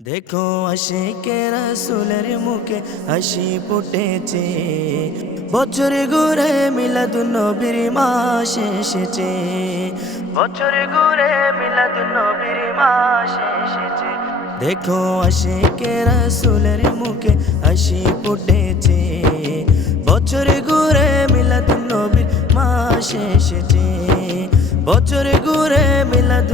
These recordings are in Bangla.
দেখো আসে কে রাসুলের মুখে হাসি ফুটেছে। বছরে ঘুরে মিলাদু নবীর মাস এসেছে। বছরে ঘুরে মিলাদু নবীর মাস এসেছে। দেখো আসে কে রাসুলের মুখে হাসি ফুটেছে। বছরে ঘুরে মিলাদু নবীর মাস এসেছে। বছরে ঘুরে মিলাদু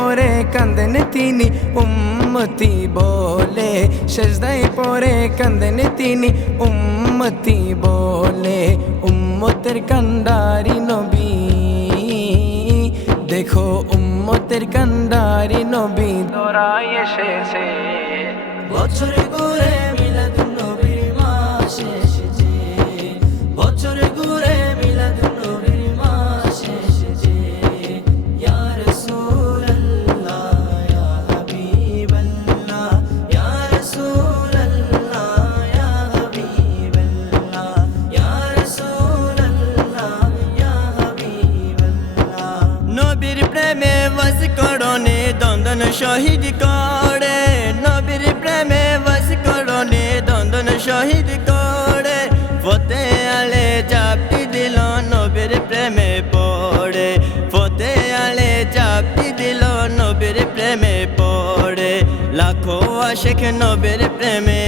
পরে কান্দেন তিনি উম্মতি বলে সেজদাই পরে কান্দেন তিনি উম্মতি বলে উম্মতের কান্ডারি নবী দেখো উম্মতের কান্ডারি নবী দোরাই এসেছে বছরে ঘুরে প্রেমে বস করণে, দন্দন শহীদ করে। নবীর প্রেমে বস করণে, দন্দন শহীদ করে। ফতে আলে চাপটি দিল, নবীর প্রেমে পড়ে। ফতে আলে চাপটি দিল, নবীর প্রেমে পড়ে। লাখো আশেখ নবীর প্রেমে।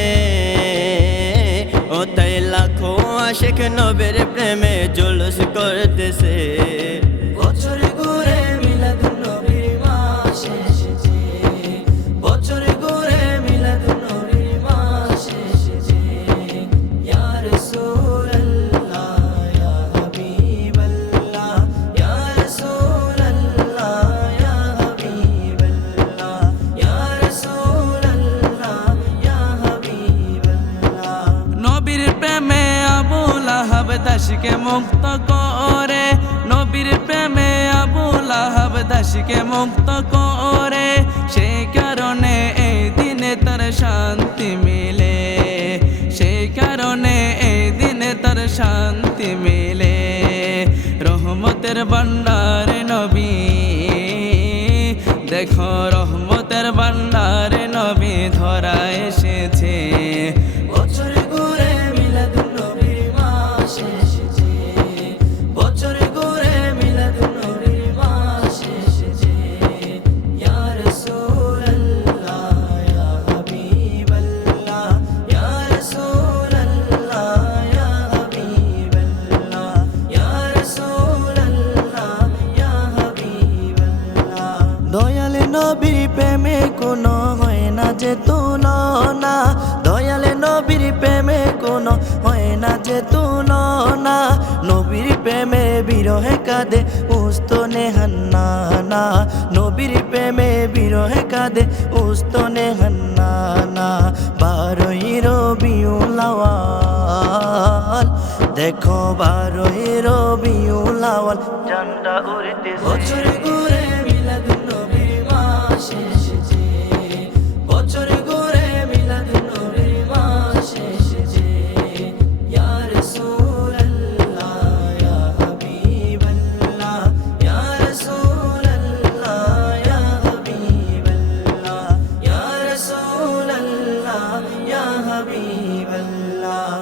ও তাই লাখো আশেখ নবীর প্রেমে জুলুস করতেছে। দাসকে মুক্ত করে, নবীর প্রেমে আবুল আহাব দাসকে মুক্ত করে সেই কারণে এই দিনে তার শান্তি মিলে সেই কারণে এই দিনে তার শান্তি মিলে। রহমতের ভান্ডার নবীর প্রেমে কোনো হয় না যে তুলনা। দয়াল নবীর প্রেমে কোনো হয় না যে তুলনা। নবীর প্রেমে বিরহে কাঁদে উস্তনে হান্নানা নবীর প্রেমে বিরহে কাঁদে উস্তনে হান্নানা বারোই রবিউলাওয়াল দেখো বারোই রবিউলাওয়াল জানটা উড়তে বছরে ঘুরে حبيب الله.